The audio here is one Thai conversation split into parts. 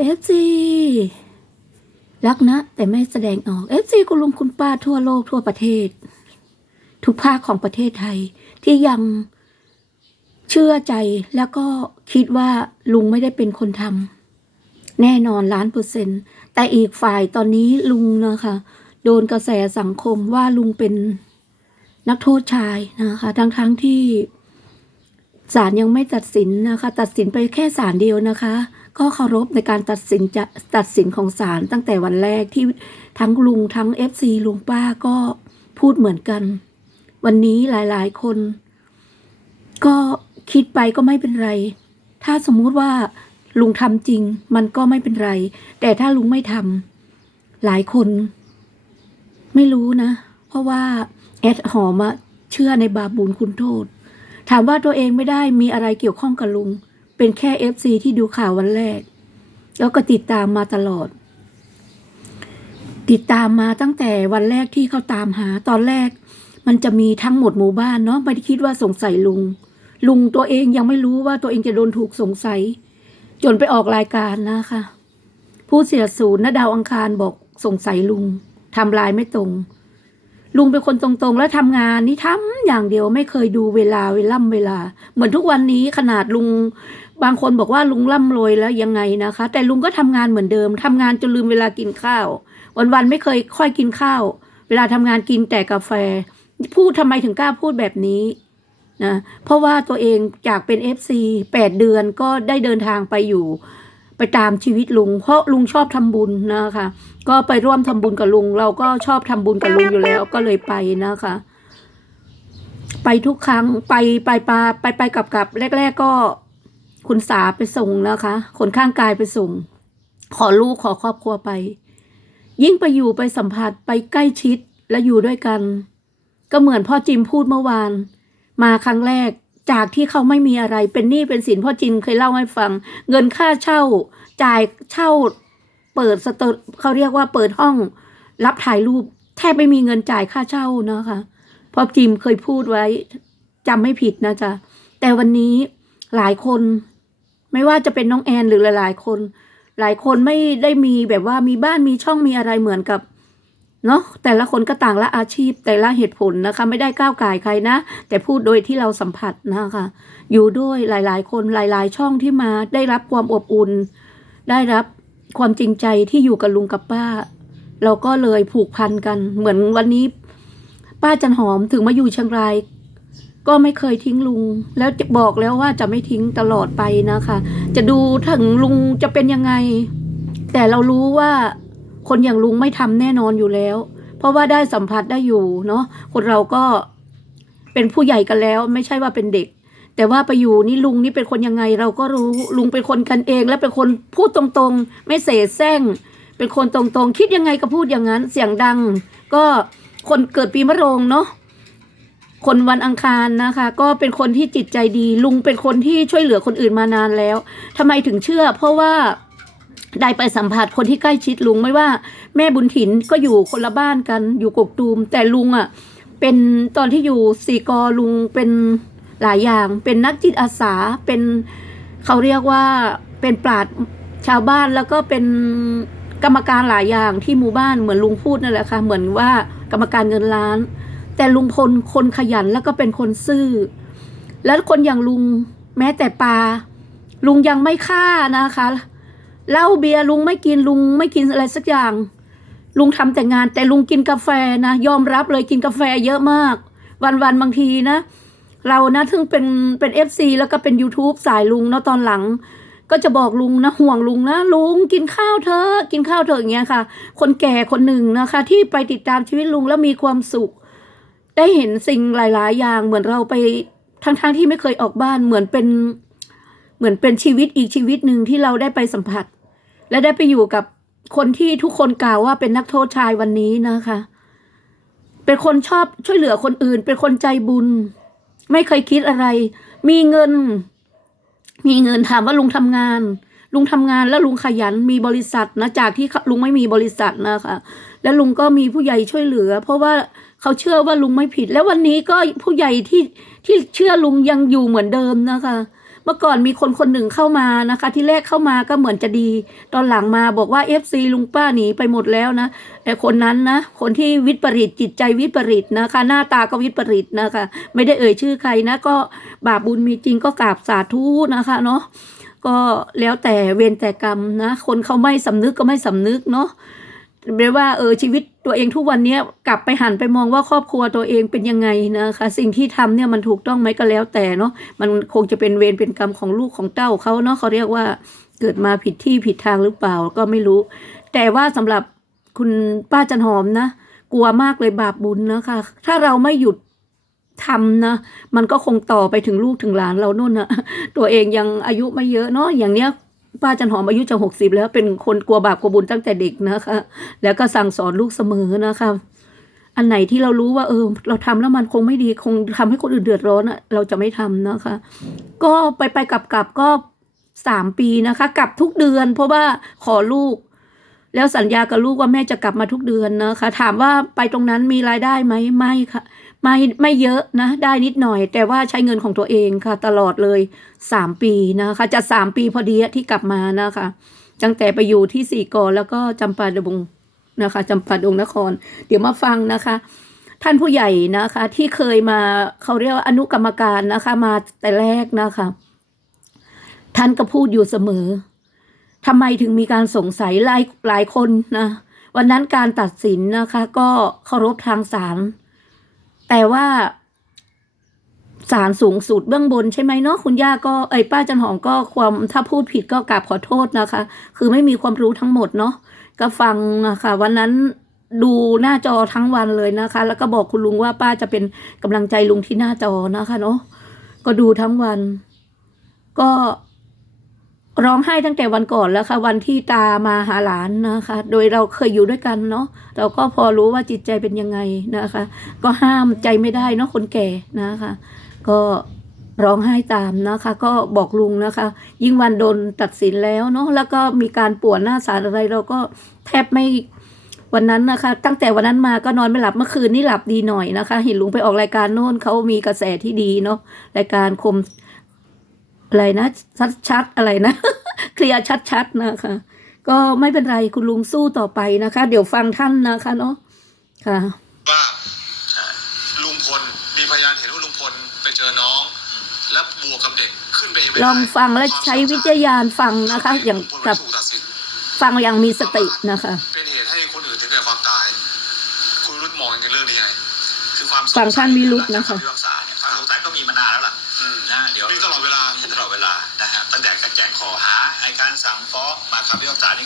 เอฟซีรักนะ แต่ไม่แสดงออกเอฟซีคุณลุงคุณป้าทั่วโลกทั่วประเทศ ทุกภาคของประเทศไทย ที่ยังเชื่อใจแล้วก็คิดว่าลุงไม่ได้เป็นคนทำแน่นอนล้านเปอร์เซ็นต์แต่อีกฝ่ายตอนนี้ลุงนะคะโดนกระแสสังคมว่าลุงเป็นนักโทษชายนะคะ ทั้งๆทที่ศาลยังไม่ตัดสินนะคะ ตัดสินไปแค่ศาลเดียวนะคะ ก็เคารพในการตัดสินจะตัดสินของศาลตั้งแต่วันแรกที่ทั้งลุงทั้งเอฟซีลุงป้าก็พูดเหมือนกัน วันนี้หลายๆ คน ก็คิดไปก็ไม่เป็นไร ถ้าสมมุติว่าลุงทำจริง มันก็ไม่เป็นไร แต่ถ้าลุงไม่ทำหลายคน ไม่รู้นะ เพราะว่าแอดหอมอะเชื่อในบาปบุญคุณโทษ ถามว่าตัวเองไม่ได้มีอะไรเกี่ยวข้องกับลุง เป็นแค่เอฟซีที่ดูข่าววันแรก แล้วก็ติดตามมาตลอด ติดตามมาตั้งแต่วันแรกที่เขาตามหาตอนแรก มันจะมีทั้งหมดหมู่บ้านเนาะไม่ได้คิดว่าสงสัยลุง ลุงตัวเองยังไม่รู้ว่าตัวเองจะโดนถูกสงสัย จนไปออกรายการนะคะ ผู้เสียศูนย์ณดาวอังคารบอกสงสัยลุงทำลายไม่ตรง ลุงเป็นคนตรงๆ แล้วทำงานนี่ทำอย่างเดียวไม่เคยดูเวลาเวล่ำเวลา เหมือนทุกวันนี้ขนาดลุงบางคนบอกว่าลุงร่ำรวยแล้วยังไงนะคะ แต่ลุงก็ทำงานเหมือนเดิมทำงานจนลืมเวลากินข้าว วันๆไม่เคยค่อยกินข้าว เวลาทำงานกินแต่กาแฟ พูดทำไมถึงกล้าพูดแบบนี้นะเพราะว่าตัวเองจากเป็น FC แปดเดือนก็ได้เดินทางไปอยู่ ตามชีวิตลุง เพราะลุงชอบทำบุญนะคะ ก็ไปร่วมทำบุญกับลุง เราก็ชอบทำบุญกับลุงอยู่แล้วก็เลยไปนะคะ ไปทุกครั้งไปไปปาไปไปกลับกลับแรก ๆ ก็คุณสาไปส่งนะคะ คนข้างกายไปส่ง ขอลูกขอครอบครัวไป ยิ่งไปอยู่ไปสัมผัสไปใกล้ชิดและอยู่ด้วยกัน ก็เหมือนพ่อจิมพูดเมื่อวาน มาครั้งแรก จากที่เขาไม่มีอะไรเป็นหนี้เป็นสินพ่อจิมเคยเล่าให้ฟัง เงินค่าเช่า จ่ายเช่า เปิดสเตเขาเรียกว่าเปิดห้อง รับถ่ายรูป แทบไม่มีเงินจ่ายค่าเช่านะคะพ่อจิมเคยพูดไว้จำไม่ผิดนะจ๊ะแต่วันนี้หลายคน ไม่ว่าจะเป็นน้องแอนหรือหลายๆคน หลายคนไม่ได้มีแบบว่ามีบ้านมีช่องมีอะไรเหมือนกับ เนาะแต่ละคนก็ต่างละอาชีพแต่ละเหตุผลนะคะ ไม่ได้ก้าวไก่ายใครนะ แต่พูดโดยที่เราสัมผัสนะคะ อยู่ด้วยหลาย ๆ คนหลาย ๆ ช่องที่มาได้รับความอบอุ่น ได้รับความจริงใจที่อยู่กับลุงกับป้า เราก็เลยผูกพันกัน เหมือนวันนี้ ป้าจันหอมถึงมาอยู่เชียงรายก็ไม่เคยทิ้งลุง แล้วจะบอกแล้วว่าจะไม่ทิ้งตลอดไปนะคะ จะดูถึงลุงจะเป็นยังไง แต่เรารู้ว่า คนอย่างลุงไม่ทำแน่นอนอยู่แล้ว เพราะว่าได้สัมผัสได้อยู่เนาะคนเราก็เป็นผู้ใหญ่กันแล้ว ไม่ใช่ว่าเป็นเด็ก แต่ว่าไปอยู่นี่ลุงนี่เป็นคนยังไง เราก็รู้ลุงเป็นคนกันเอง และเป็นคนพูดตรงๆ ไม่เสแสร้ง เป็นคนตรงๆ คิดยังไงก็พูดอย่างนั้นเสียงดัง ก็คนเกิดปีมะโรงเนาะคนวันอังคารนะคะ ก็เป็นคนที่จิตใจดี ลุงเป็นคนที่ช่วยเหลือคนอื่นมานานแล้วทำไมถึงเชื่อ เพราะว่า ได้ไปสัมผัสคนที่ใกล้ชิดลุงไม่ว่า แม่บุญถินก็อยู่คนละบ้านกันอยู่กกตูม แต่ลุงอะ่ะเป็นตอนที่อยู่สี่กอลุงเป็นหลายอย่าง เป็นนักจิตอาสาเป็นเขาเรียกว่าเป็นปราดชาวบ้านแล้วก็เป็นกรรมการหลายอย่างที่หมู่บ้านเหมือนลุงพูดนั่นแหละค่ะเหมือนว่ากรรมการเงินล้าน แต่ลุงพลคนขยันแล้วก็เป็นคนซื่อ แล้วคนอย่างลุงแม้แต่ปลาลุงยังไม่ฆ่านะคะ เหล้าเบียร์ลุงไม่กินลุงไม่กินอะไรสักอย่าง ลุงทำแต่งานแต่ลุงกินกาแฟนะยอมรับเลยกินกาแฟเยอะมาก วันๆบางทีนะ เรานะถึงเป็นเป็นเอฟซีแล้วก็เป็น YouTube สายลุงเนาะตอนหลัง ก็จะบอกลุงนะห่วงลุงนะลุงกินข้าวเถอะกินข้าวเถอะอย่างเงี้ยค่ะ คนแก่คนหนึ่งนะคะ ที่ไปติดตามชีวิตลุงแล้วมีความสุข ได้เห็นสิ่งหลาย ๆ อย่างเหมือนเราไปทั้งๆทที่ไม่เคยออกบ้านเหมือนเป็นเหมือนเป็นชีวิตอีกชีวิตหนึ่งที่เราได้ไปสัมผัส และได้ไปอยู่กับคนที่ทุกคนกล่าวว่าเป็นนักโทษชายวันนี้นะคะ เป็นคนชอบช่วยเหลือคนอื่น เป็นคนใจบุญ ไม่เคยคิดอะไร มีเงิน มีเงินถามว่าลุงทำงาน ลุงทำงานแล้วลุงขยันมีบริษัทนะจากที่ลุงไม่มีบริษัทนะคะ แล้วลุงก็มีผู้ใหญ่ช่วยเหลือ เพราะว่าเขาเชื่อว่าลุงไม่ผิด แล้ววันนี้ก็ผู้ใหญ่ที่ที่เชื่อลุงยังอยู่เหมือนเดิมนะคะ เมื่อก่อนมีคนคนหนึ่งเข้ามานะคะ ที่แรกเข้ามาก็เหมือนจะดี ตอนหลังมาบอกว่า FC ลุงป้าหนีไปหมดแล้วนะ แต่คนนั้นนะ คนที่วิปริตจิตใจวิปริตนะคะ หน้าตาก็วิปริตนะคะ ไม่ได้เอ่ยชื่อใครนะ ก็บาปบุญมีจริงก็กราบสาธุนะคะเนาะก็แล้วแต่เวรแต่กรรมนะ คนเขาไม่สำนึกก็ไม่สำนึกเนาะ เรียกว่าเออชีวิตตัวเองทุกวันนี้กลับไปหันไปมองว่าครอบครัวตัวเองเป็นยังไงนะคะ สิ่งที่ทำเนี่ยมันถูกต้องไหมก็แล้วแต่เนาะมันคงจะเป็นเวรเป็นกรรมของลูกของเต้าเขาเนาะเขาเรียกว่าเกิดมาผิดที่ผิดทางหรือเปล่าก็ไม่รู้ แต่ว่าสำหรับคุณป้าจันหอมนะ กลัวมากเลยบาปบุญนะคะ ถ้าเราไม่หยุดทำนะ มันก็คงต่อไปถึงลูกถึงหลานเราโน่นนะตัวเองยังอายุไม่เยอะเนาะอย่างเนี้ย ป้าจันหอมอายุจะหกสิบแล้วเป็นคนกลัวบาปกลัวบุญตั้งแต่เด็กนะคะ แล้วก็สั่งสอนลูกเสมอนะคะอันไหนที่เรารู้ว่าเออ เราทำแล้วมันคงไม่ดีคงทำให้คนอื่นเดือดร้อนอะเราจะไม่ทำนะคะ ก็ไปไปกลับกลับก็สามปีนะคะกลับทุกเดือน เพราะว่าขอลูก แล้วสัญญากับลูกว่าแม่จะกลับมาทุกเดือนนะคะ ถามว่าไปตรงนั้นมีรายได้ไหมไม่ค่ะ ไม่ไม่เยอะนะ ได้นิดหน่อย แต่ว่าใช้เงินของตัวเองค่ะ ตลอดเลยสามปีนะคะ จะสามปีพอดีที่กลับมานะคะตั้งแต่ไปอยู่ที่สี่กอแล้วก็จำปาดงนะคะจำปาดงนคร เดี๋ยวมาฟังนะคะ ท่านผู้ใหญ่นะคะ ที่เคยมาเขาเรียกว่าอนุกรรมการนะคะ มาแต่แรกนะคะ ท่านก็พูดอยู่เสมอทำไมถึงมีการสงสัยหลายหลายคนนะวันนั้นการตัดสินนะคะ ก็เคารพทางศาล แต่ว่าศาลสูงสุดเบื้องบนใช่ไหมเนาะคุณย่าก็เอ้ยป้าจันหอมก็ความถ้าพูดผิดก็กราบขอโทษนะคะ คือไม่มีความรู้ทั้งหมดเนาะก็ฟังนะคะวันนั้นดูหน้าจอทั้งวันเลยนะคะ แล้วก็บอกคุณลุงว่าป้าจะเป็นกำลังใจลุงที่หน้าจอนะคะเนาะก็ดูทั้งวัน ก็ ร้องไห้ตั้งแต่วันก่อนแล้วค่ะ วันที่ตามาหาหลานนะคะ โดยเราเคยอยู่ด้วยกันเนาะเราก็พอรู้ว่าจิตใจเป็นยังไงนะคะ ก็ห้ามใจไม่ได้เนาะคนแก่นะคะ ก็ร้องไห้ตามนะคะ ก็บอกลุงนะคะ ยิ่งวันโดนตัดสินแล้วเนาะแล้วก็มีการปวนหน้าศาลอะไรเราก็แทบไม่วันนั้นนะคะ ตั้งแต่วันนั้นมาก็นอนไม่หลับเมื่อคืนนี่หลับดีหน่อยนะคะ เห็นลุงไปออกรายการโน่นเขามีกระแสที่ดีเนาะรายการคม อะไรนะ ชัดๆอะไรนะ เคลียร์ชัดๆนะคะ ก็ไม่เป็นไรคุณลุงสู้ต่อไปนะคะ เดี๋ยวฟังท่านนะคะเนาะค่ะว่าลุงพลมีพยานเห็นว่าลุงพลไปเจอน้อง และบวกกับเด็กขึ้นไปเไม่ได้ลองฟังและใช้วิจารณญาณฟังนะคะ อย่างลุพลกับถูกตัดสินฟังอย่างมีสตินะคะ เป็นเหตุให้คนอื่นถึงแก่ความตาย คุณรุ่มองในเรื่องนี้ไงคือความสฟังท่านวิรุธนะคะ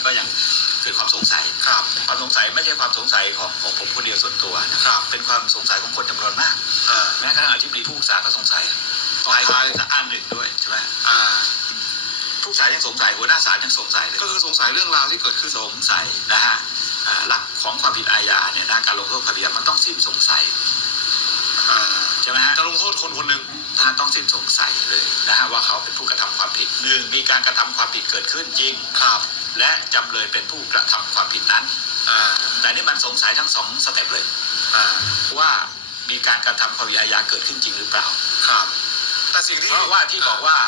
กษานี่ก็ยังเกิดความสงสัยครับความสงสัยไม่ใช่ความสงสัยของของผมคนเดียวส่วนตัวนะครับ เป็นความสงสัยของคนจำนวนมากอ่าแม้กระทั่งอธิบดีผู้พิพากษาก็สงสัยตอนท้ายจะอ้านหนึ่งด้วยใช่ไหมอ่าผู้พิพากษายังสงสัยหัวหน้าศาลยังสงสัยเลยก็คือสงสัยเรื่องราวที่เกิดขึ้นสงสัยนะฮะอ่าหลักของความผิดอาญาเนี่ยนะการลงโทษคดีมันต้องสิ้นสงสัยอ่าใช่ไหมฮะจะลงโทษคนคนหนึ่ง ถ้าต้องสิ้นสงสัยเลยนะฮะว่าเขาเป็นผู้กระทำความผิดหนึ่งมีการกระทำความผิดเกิดขึ้นจริงครับ และจำเลยเป็นผู้กระทำความผิดนั้นอ่าแต่นี่มันสงสัยทั้งสองสเต็ปเลยอ่าว่ามีการกระทำความผิดอาญาเกิดขึ้นจริงหรือเปล่าครับ แต่สิ่งที่เพราะว่าที่บอกว่า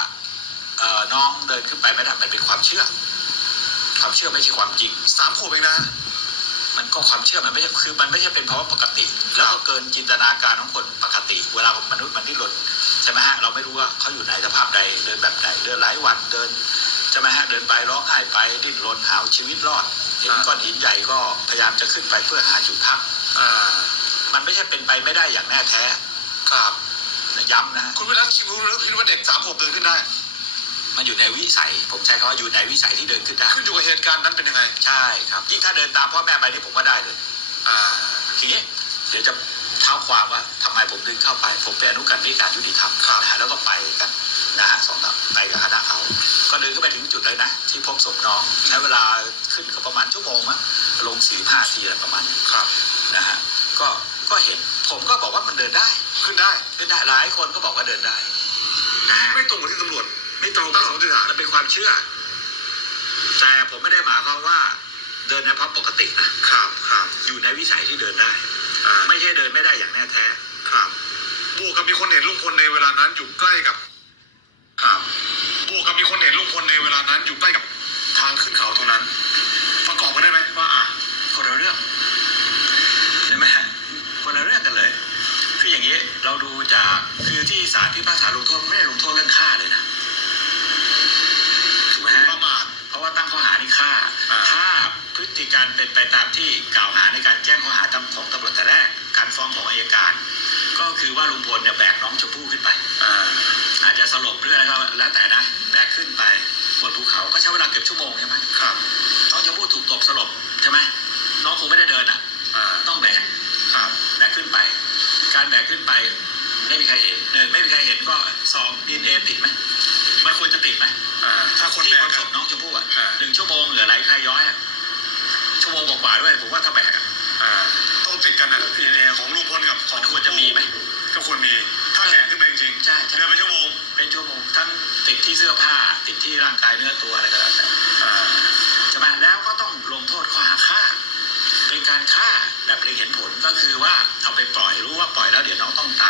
เอ่อน้องเดินขึ้นไปไม่ได้มันเป็นความเชื่อ ความเชื่อไม่ใช่ความจริงสามขวบเองนะมันก็ความเชื่อมันไม่ใช่คือมันไม่ใช่เป็นภาวะปกติ แล้วก็เกินจินตนาการของคนปกติ เวลาของมนุษย์มันดิ้นรนใช่ไหมฮะเราไม่รู้ว่าเขาอยู่ในสภาพใดเดินแบบใดเดินหลายวันเดินใช่ไหมฮะเดินไปร้องไห้ไปดิ้นรนหาชีวิตรอดเห็นอ่าก้อนหินใหญ่ก็พยายามจะขึ้นไปเพื่อหาจุดพักอ่ามันไม่ใช่เป็นไปไม่ได้อย่างแน่แท้ ครับย้ำนะฮะคุณวิรัตคิดว่าคิดว่าเด็กสามขวบเดินขึ้นได้ มันอยู่ในวิสัย ผมใช้คำว่าอยู่ในวิสัยที่เดินขึ้นได้ขึ้นอยู่กับเหตุการณ์นั้นเป็นยังไง ใช่ครับยิ่งถ้าเดินตามพ่อแม่ไปนี่ผมว่าได้เลย อ่าทีนี้เดี๋ยวจะเท้าความว่า ทำไมผมดึงเข้าไป ผมเป็นอนุกรรมธิการยุติธรรมครับนะฮะแล้วก็ไปกันนะฮะสองต่อไปกับคณะเขาก็เดินขึ้นไปถึงจุดเลยนะ ที่พบศพน้องใช้เวลาขึ้นก็ประมาณชั่วโมงมั้งลงสี่ห้าทีอะไรประมาณนี้ครับนะฮะก็ก็เห็นผมก็บอกว่ามันเดินได้ขึ้นได้เดินได้หลายคนก็บอกว่าเดินได้นะฮะไม่ตรงกับที่ตำรวจ ไม่ตรงตั้งสมมติฐานมันเป็นความเชื่อ แต่ผมไม่ได้หมายความว่า เดินในภาพปกตินะครับครับอยู่ในวิสัยที่เดินได้อ่าไม่ใช่เดินไม่ได้อย่างแน่แท้ ครับบวกกับมีคนเห็นลุงพลในเวลานั้นอยู่ใกล้กับครับอยู่ใกล้กับทางขึ้นเขาตรงนั้น ประกอบกันได้ไหมว่าอะคนละเรื่องใช่ไหมคนละเรื่องกันเลย คืออย่างนี้เราดูจากคือที่ศาลพิพากษาลงโทษไม่ได้ลงโทษเรื่องฆ่าเลยนะถูกไหมฮะประมาทเพราะว่าตั้งข้อหานี่ฆ่าอ่าถ้าพฤติการเป็นไปตามที่กล่าวหาในการแจ้งข้อหาตามของตำรวจแต่แรกการฟ้องของอายการก็ คือว่าลุงพลเนี่ยแบกน้องชมพู่ขึ้นไปอ่าอาจจะสลบหรืออะไรก็แล้วแต่นะแบกขึ้นไปบนภูเขาก็ใช้เวลาเกือบชั่วโมงใช่ไหมครับน้องชมพู่ถูกตบสลบใช่ไหมน้องคงไม่ได้เดินอะอ่าต้องแบกครับแบกขึ้นไป การแบกขึ้นไป ไม่มีใครเห็นหนึ่งไม่มีใครเห็นก็สองดีเอติดไหม ควรมีถ้าแบกขึ้นไปจริงๆใช่ใช่ เดินไปชั่วโมงเป็นชั่วโมงทั้งติดที่เสื้อผ้า ติดที่ร่างกายเนื้อตัวอะไรก็แล้วแต่อ่าใช่ไหมแล้วก็ต้องลงโทษข้อหาฆ่า เป็นการฆ่าแบบเล็งเห็นผลก็คือว่าเอาไปปล่อยรู้ว่าปล่อยแล้วเดี๋ยวน้องต้องต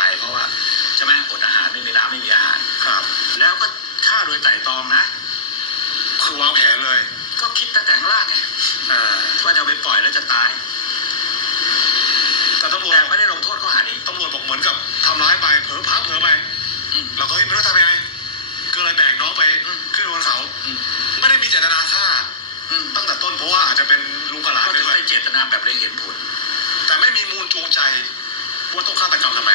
าย มตั้งแต่ต้นเพราะว่าอาจจะเป็นลุงกระหลาดก็ด้ถือวยเป็นเจตนาแบบเล็งเห็นผล แต่ไม่มีมูลจูงใจว่าต้องฆาตกรรมทำไม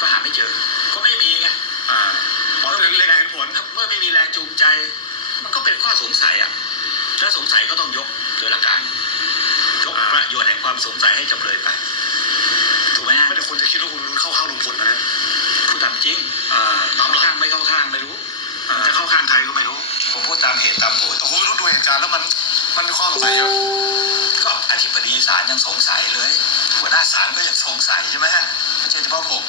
ก็หาไม่เจอ ก็ไม่มีไงอ่าเพราะเล็งไม่มีเล็งแรงเห็นผล เมื่อไม่มีแรงจูงใจ มันก็เป็นข้อสงสัยอะแล้วสงสัยก็ต้องยกโดยหลักการยกประโยชน์แห่งความสงสัยให้จำเลยไปถูกไหมฮะไม่ได้คนจะคิดว่าคุณเข้าข้างลุงพลนะเนี่ยพูดตามจริงอ่าตามหเข้าลักข้างไม่เข้าข้างไม่รู้อ่าจะเข้าข้างใครก็ไม่รู้ ผมพูดตามเหตุตามผลแต่ผมรู้ดูเหตุการณ์แล้วมัน มันมีข้อสงสัยเยอะก็อธิบดีศาลยังสงสัยเลย หัวหน้าศาลก็ยังสงสัยใช่ไหมฮะไม่ใช่เฉพาะผม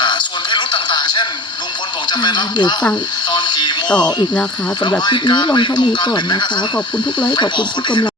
อ่าส่วนพิรุธต่างๆ เช่นลุงพลบอกจะไปรับเดี๋ยวฟังตอนกี่โมง ต่ออีกนะคะสำหรับคลิปนี้ลงเท่านี้ก่อนนะคะ ขอบคุณทุกไลค์ขอบคุณทุกกำลัง